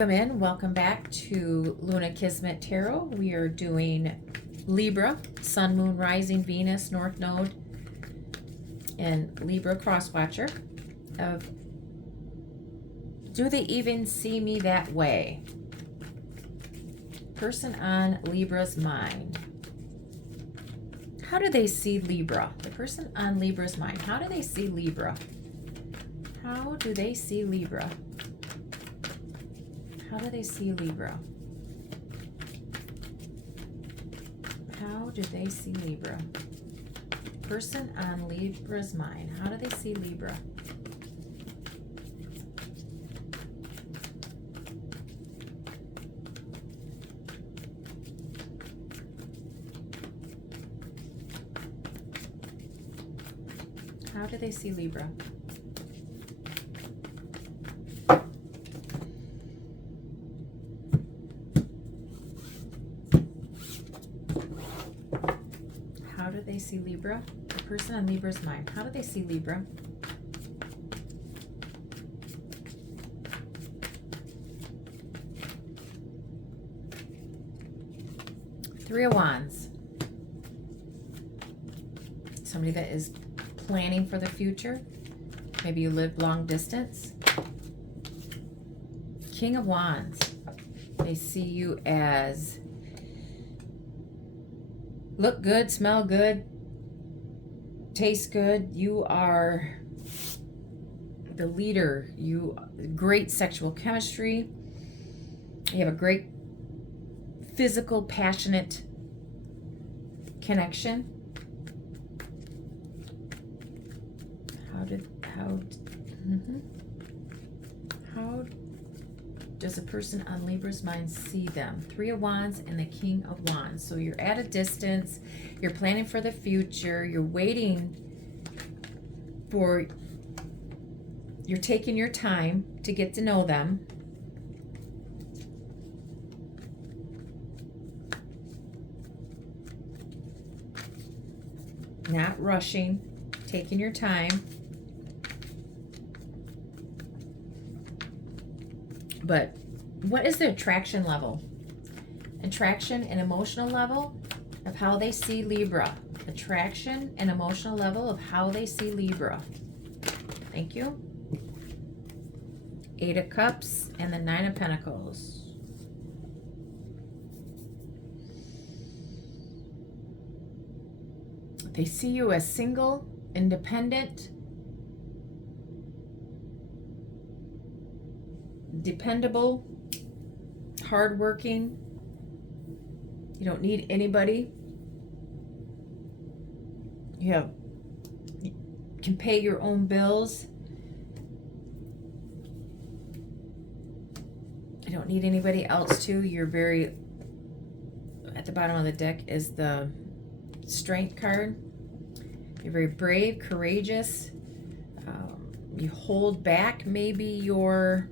Welcome back to Luna Kismet Tarot. We are doing Libra, Sun, Moon, Rising, Venus, North Node, and Libra Crosswatcher of Do They Even See Me That Way? Person on Libra's mind. How do they see Libra? The person on Libra's mind. How do they see Libra? How do they see Libra? How do they see Libra? How do they see Libra? Person on Libra's mind. How do they see Libra? How do they see Libra? How do they see Libra? The person on Libra's mind. How do they see Libra? Three of Wands. Somebody that is planning for the future. Maybe you live long distance. King of Wands. They see you as look good, smell good, taste good. You are the leader. You great sexual chemistry. You have a great physical, passionate connection. How does a person on Libra's mind see them? Three of Wands and the King of Wands. So you're at a distance, you're planning for the future, you're waiting for, you're taking your time to get to know them. Not rushing, taking your time. But what is the attraction level? Attraction and emotional level of how they see Libra. Attraction and emotional level of how they see Libra. Thank you. Eight of Cups and the Nine of Pentacles. They see you as single, independent, dependable, hardworking. You don't need anybody. You can pay your own bills. You don't need anybody else to. You're very, at the bottom of the deck is the Strength card. You're very brave, courageous. You hold back maybe your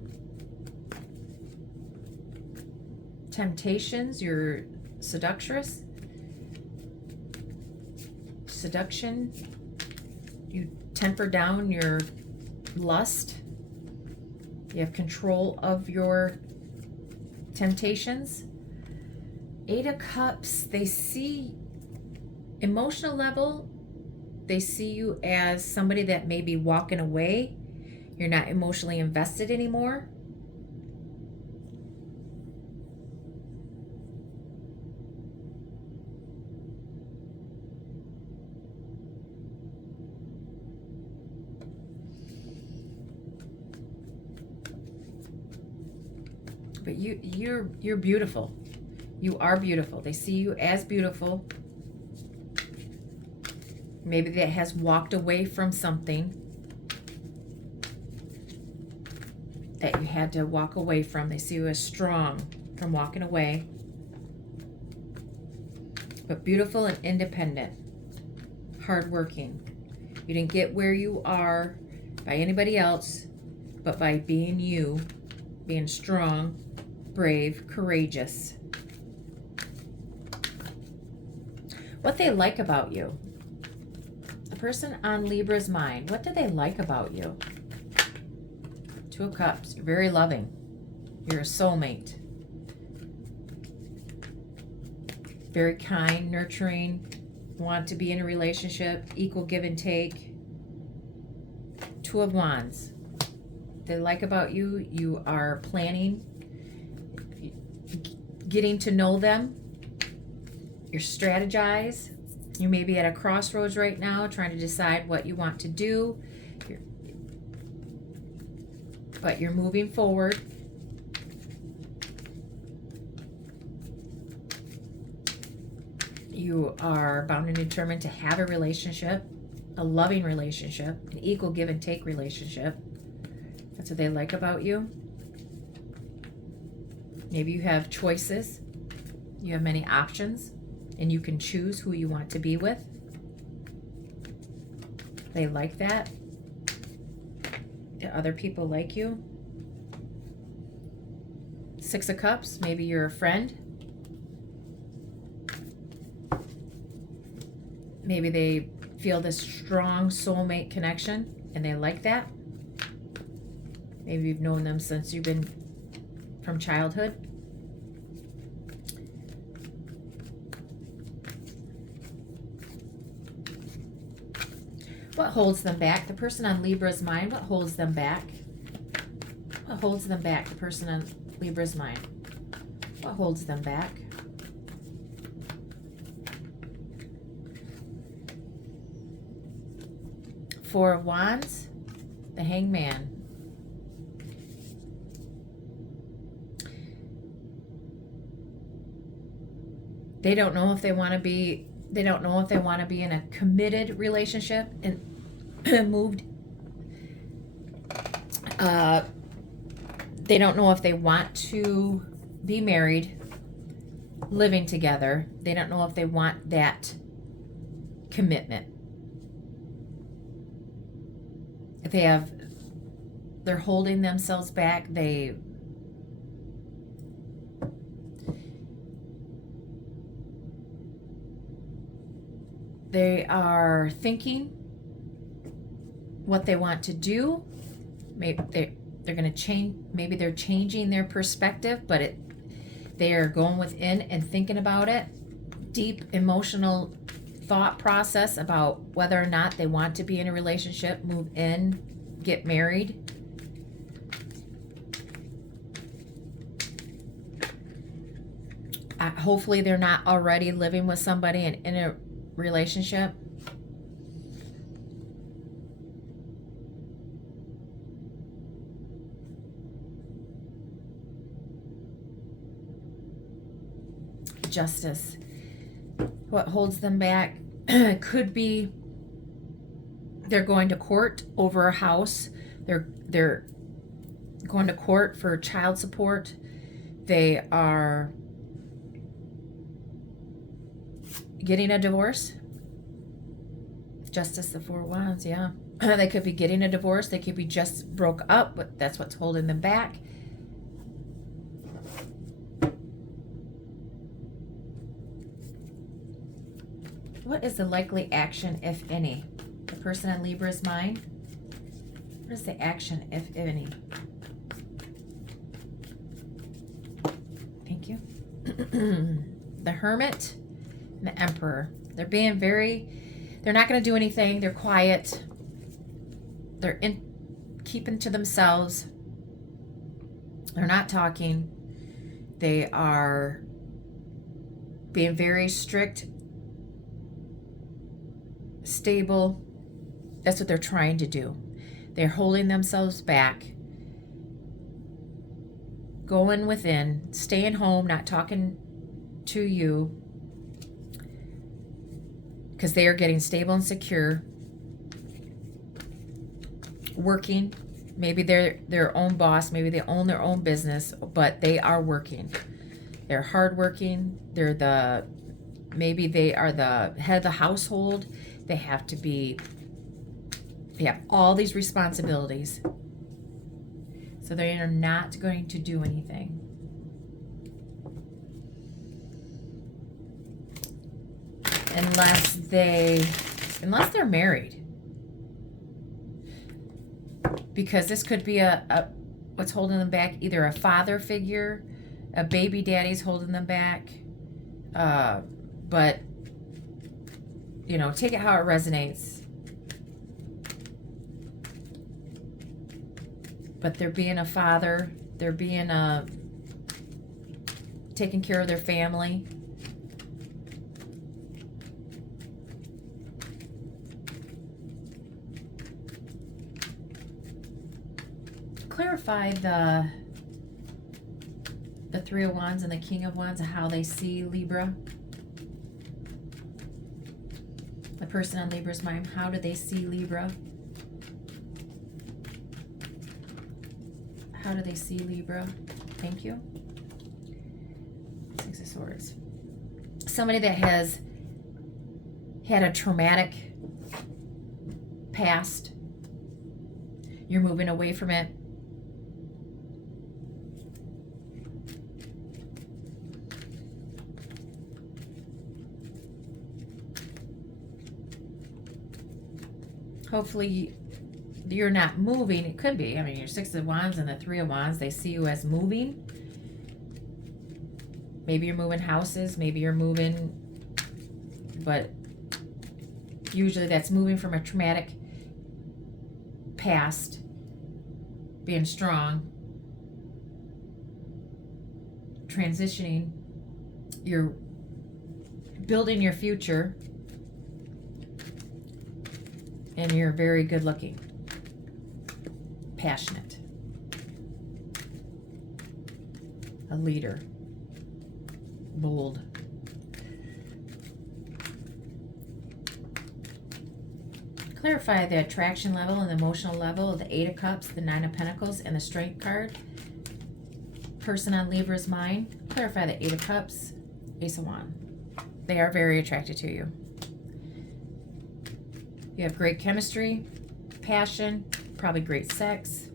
temptations. You're seductress. Seduction. You temper down your lust. You have control of your temptations. Eight of Cups. They see emotional level. They see you as somebody that may be walking away. You're not emotionally invested anymore. But you're beautiful. You are beautiful. They see you as beautiful. Maybe that has walked away from something that you had to walk away from. They see you as strong from walking away. But beautiful and independent. Hardworking. You didn't get where you are by anybody else, but by being you, being strong, brave, courageous. What they like about you. The person on Libra's mind, what do they like about you? Two of Cups. You're very loving. You're a soulmate. Very kind, nurturing, want to be in a relationship, equal give and take. Two of Wands. They like about you, you are planning, getting to know them. You strategize. You may be at a crossroads right now trying to decide what you want to do. But you're moving forward. You are bound and determined to have a relationship, a loving relationship, an equal give and take relationship. That's what they like about you. Maybe you have choices. You have many options, and you can choose who you want to be with. They like that. Do other people like you? Six of Cups, maybe you're a friend. Maybe they feel this strong soulmate connection and they like that. Maybe you've known them since you've been from childhood. What holds them back? The person on Libra's mind, what holds them back? What holds them back? The person on Libra's mind. What holds them back? Four of Wands, the Hangman. They don't know if they want to be, in a committed relationship and moved. They don't know if they want to be married, living together. They don't know if they want that commitment. They're holding themselves back. They are thinking what they want to do. Maybe they're going to change. Maybe they're changing their perspective, but they are going within and thinking about it. Deep emotional thought process about whether or not they want to be in a relationship, move in, get married. Hopefully they're not already living with somebody and in a relationship. Justice. What holds them back could be they're going to court over a house. They're going to court for child support. They are getting a divorce. Justice, the Four of Wands, yeah. They could be getting a divorce. They could be just broke up, but that's what's holding them back. What is the likely action, if any? The person on Libra's mind? What is the action, if any? Thank you. The Hermit and the Emperor. They're being they're not going to do anything. They're quiet. They're keeping to themselves. They're not talking. They are being very strict, stable. That's what they're trying to do. They're holding themselves back, going within, staying home, not talking to you, because they are getting stable and secure, working. Maybe they're their own boss, maybe they own their own business, but they are working. They're hardworking. Maybe they are the head of the household. They have all these responsibilities. So they are not going to do anything. Unless they're married. Because this could be what's holding them back. Either a father figure, a baby daddy's holding them back. But, you know, take it how it resonates. But they're being a father. They're being taking care of their family. Clarify the Three of Wands and the King of Wands and how they see Libra. The person on Libra's mind, how do they see Libra? How do they see Libra? Thank you. Six of Swords. Somebody that has had a traumatic past. You're moving away from it. Hopefully you're not moving. It could be. I mean, your Six of Wands and the Three of Wands, they see you as moving. Maybe you're moving houses. Maybe you're moving, but usually that's moving from a traumatic past, being strong, transitioning. You're building your future. And you're very good looking, passionate, a leader, bold. Clarify the attraction level and the emotional level of the Eight of Cups, the Nine of Pentacles, and the Strength card. Person on Libra's mind. Clarify the Eight of Cups, Ace of Wands. They are very attracted to you. You have great chemistry, passion, probably great sex.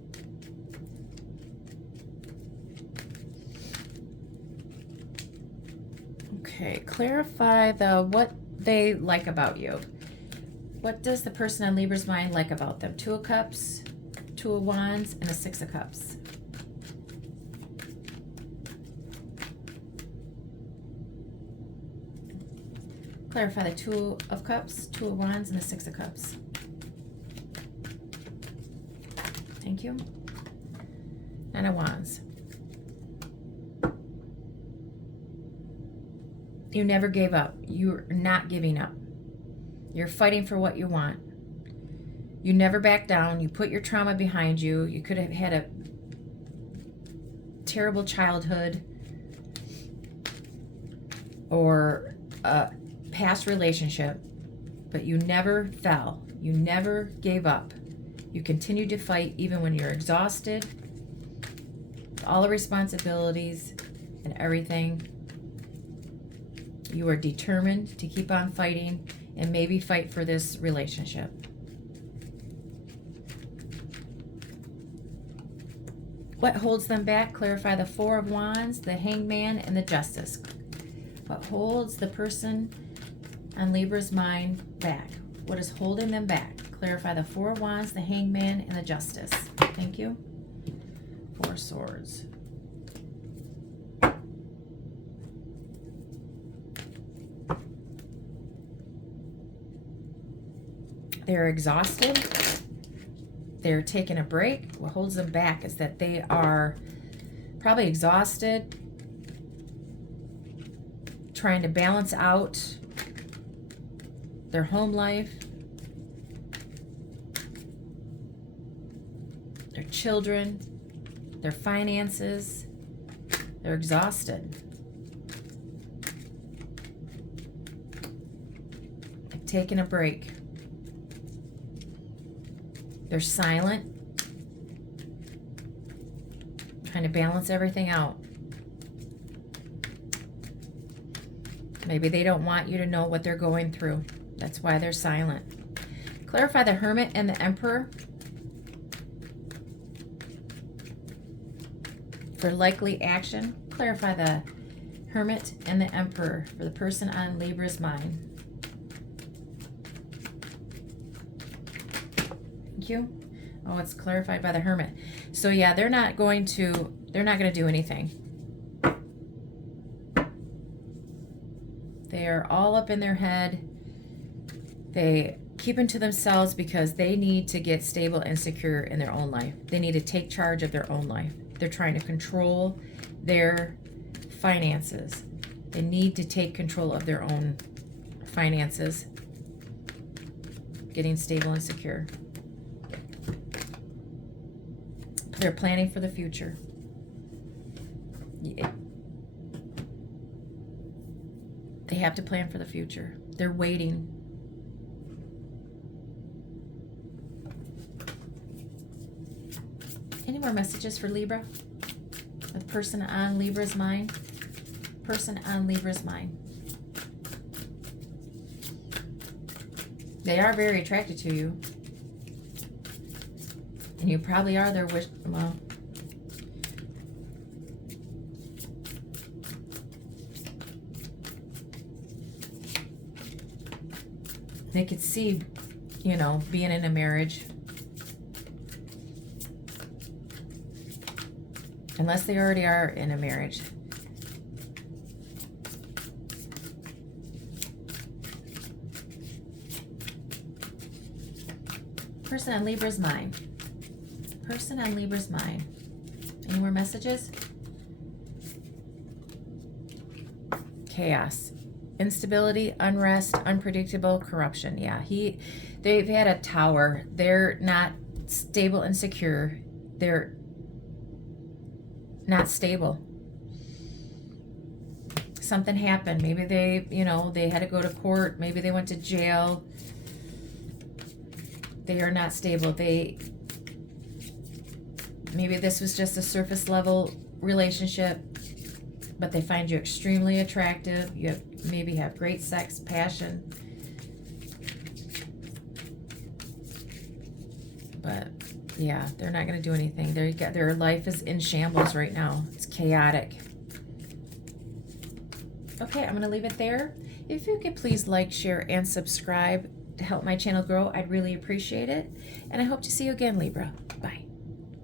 Okay, clarify what they like about you. What does the person on Libra's mind like about them? Two of Cups, Two of Wands, and a Six of Cups. Clarify the Two of Cups, Two of Wands, and the Six of Cups. Thank you. Nine of Wands. You never gave up. You're not giving up. You're fighting for what you want. You never back down. You put your trauma behind you. You could have had a terrible childhood or a past relationship, but you never fell. You never gave up. You continued to fight even when you're exhausted. All the responsibilities and everything. You are determined to keep on fighting and maybe fight for this relationship. What holds them back? Clarify the Four of Wands, the Hangman, and the Justice. What holds the person on Libra's mind back? What is holding them back? Clarify the Four of Wands, the Hangman, and the Justice. Thank you. Four Swords. They're exhausted. They're taking a break. What holds them back is that they are probably exhausted, trying to balance out their home life, their children, their finances. They're exhausted. They're taking a break. They're silent, trying to balance everything out. Maybe they don't want you to know what they're going through. That's why they're silent. Clarify the Hermit and the Emperor. For likely action, clarify the Hermit and the Emperor for the person on Libra's mind. Thank you. Oh, it's clarified by the Hermit. So yeah, they're not going to do anything. They are all up in their head. They keep into themselves because they need to get stable and secure in their own life. They need to take charge of their own life. They're trying to control their finances. They need to take control of their own finances, getting stable and secure. They're planning for the future. Yeah. They have to plan for the future. They're waiting. Any more messages for Libra? The person on Libra's mind? Person on Libra's mind. They are very attracted to you. And you probably are their wish. Well, they could see, you know, being in a marriage. Unless they already are in a marriage. Person on Libra's mind. Person on Libra's mind. Any more messages? Chaos. Instability, unrest, unpredictable, corruption. Yeah, they've had a tower. They're not stable and secure. They're not stable. Something happened. Maybe they, you know, they had to go to court. Maybe they went to jail. They are not stable. Maybe this was just a surface level relationship, but they find you extremely attractive. You maybe have great sex, passion. But yeah, they're not going to do anything. Their life is in shambles right now. It's chaotic. Okay, I'm going to leave it there. If you could please like, share, and subscribe to help my channel grow, I'd really appreciate it. And I hope to see you again, Libra. Bye.